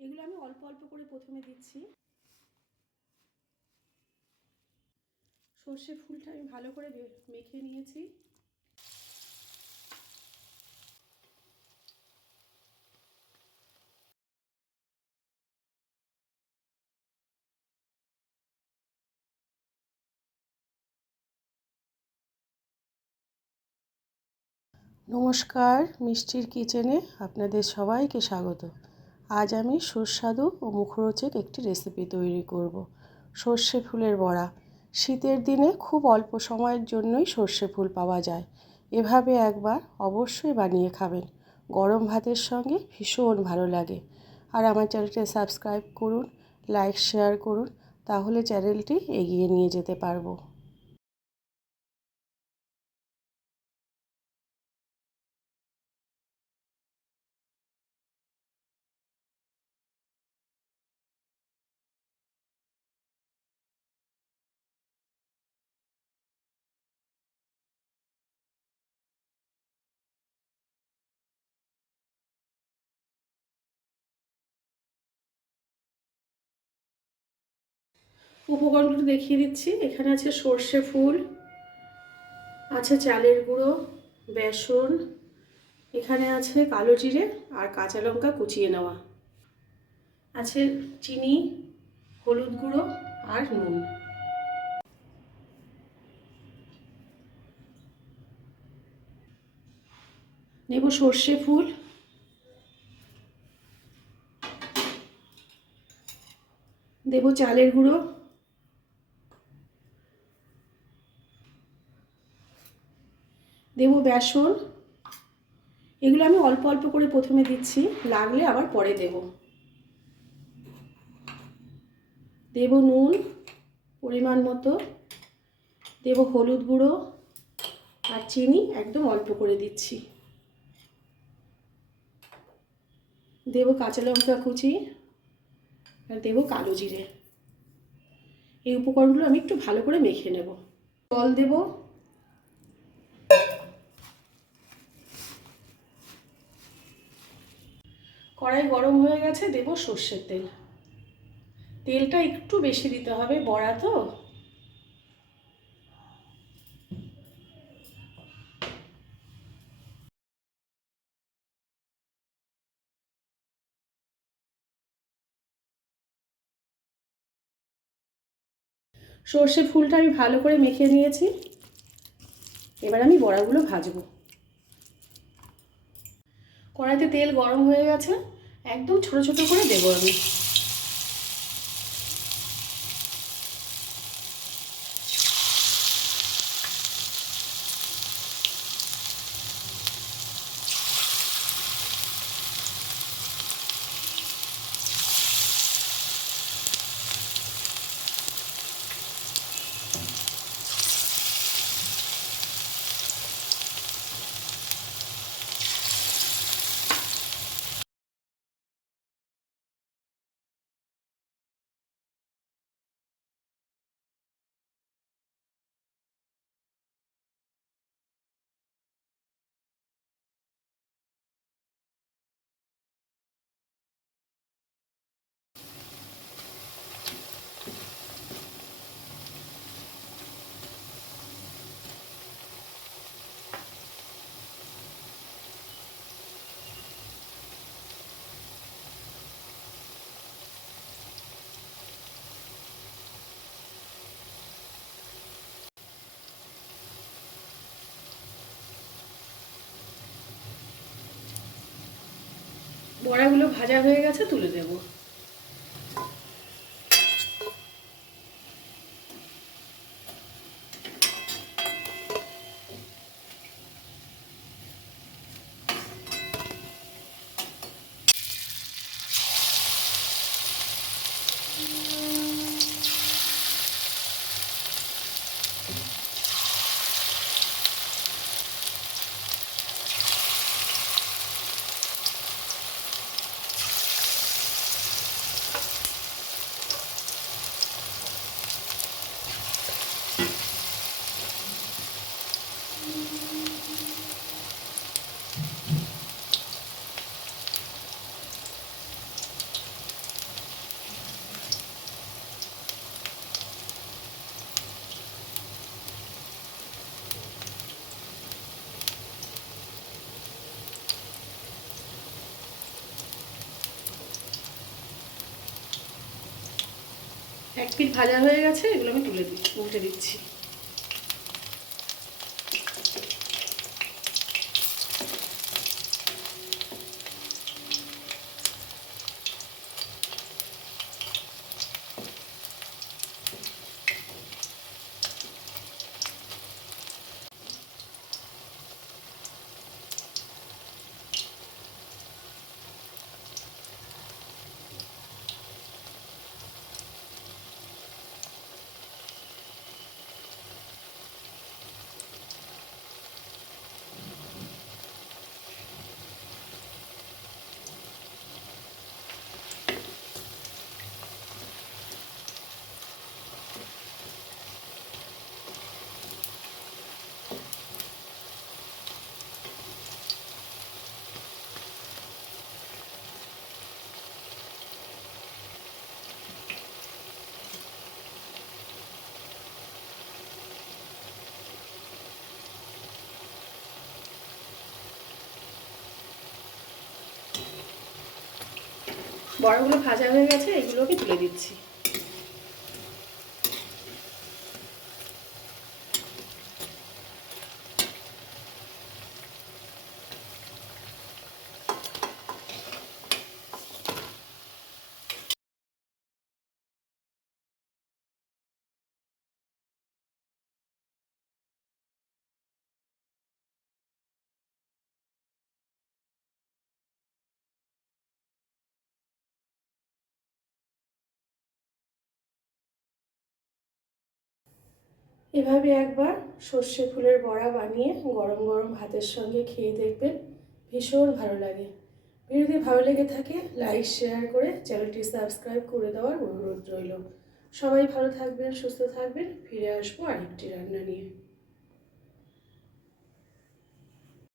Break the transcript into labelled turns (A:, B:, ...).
A: এগুলো আমি অল্প অল্প করে প্রথমে দিচ্ছি। সর্ষে ফুলটা আমি ভালো করে মেখে নিয়েছি। নমস্কার, মিষ্টির কিচেনে আপনাদের সবাইকে স্বাগত। আজ আমি সুস্বাদু ও মুখরোচক একটি রেসিপি তৈরি করব। সর্ষে ফুলের বড়া। শীতের দিনে খুব অল্প সময়ের জন্যই সর্ষে ফুল পাওয়া যায়। এভাবে একবার অবশ্যই বানিয়ে খাবেন। গরম ভাতের সঙ্গে ভীষণ ভালো লাগে। আর আমার চ্যানেলটি সাবস্ক্রাইব করুন, লাইক, শেয়ার করুন, তাহলে চ্যানেলটি এগিয়ে নিয়ে যেতে পারব। উপকরণগুলো দেখিয়ে দিচ্ছি। এখানে আছে সর্ষে ফুল, আছে চালের গুঁড়ো, বেসন, এখানে আছে কালো জিরে আর কাঁচা লঙ্কা কুচিয়ে নেওয়া। আছে চিনি, হলুদ গুঁড়ো আর নুন। নেব সর্ষে ফুল। দেব চালের গুঁড়ো। দেব বেসন। এগুলো আমি অল্প অল্প করে প্রথমে দিচ্ছি, লাগলে আবার পরে দেব। দেব নুন, পরিমাণ মতো। দেব হলুদ গুঁড়ো আর চিনি একদম অল্প করে দিচ্ছি। দেব কাঁচা লঙ্কা কুচি আর দেব কালো জিরে। এই উপকরণগুলো আমি একটু ভালো করে মেখে নেব। জল দেবো। কড়াই গরম হয়ে গেছে, দেব সর্ষের তেল। তেলটা একটু বেশি দিতে হবে, বড়া তো। সর্ষে ফুলটা আমি ভালো করে মেখে নিয়েছি। এবার আমি বড়াগুলো ভাজবো। কড়াইতে তেল গরম হয়ে গেছে। একদম ছোট ছোট করে দেবো আমি। বড়াগুলো ভাজা হয়ে গেছে তুলে দেব। এক পিঠ ভাজা হয়ে গেছে এগুলো আমি তুলে দিচ্ছি উঠে দিচ্ছি। বড়গুলো ভাজা হয়ে গেছে এগুলোকে তুলে দিচ্ছি। এভাবে একবার সর্ষে ফুলের বড়া বানিয়ে গরম গরম ভাতের সঙ্গে খেয়ে দেখবেন ভীষণ ভালো লাগে। ভিডিওটি ভালো লেগে থাকে, লাইক, শেয়ার করে চ্যানেলটি সাবস্ক্রাইব করে দেওয়ার অনুরোধ রইল। সবাই ভালো থাকবেন, সুস্থ থাকবেন, ফিরে আসব আরেকটি রান্না নিয়ে।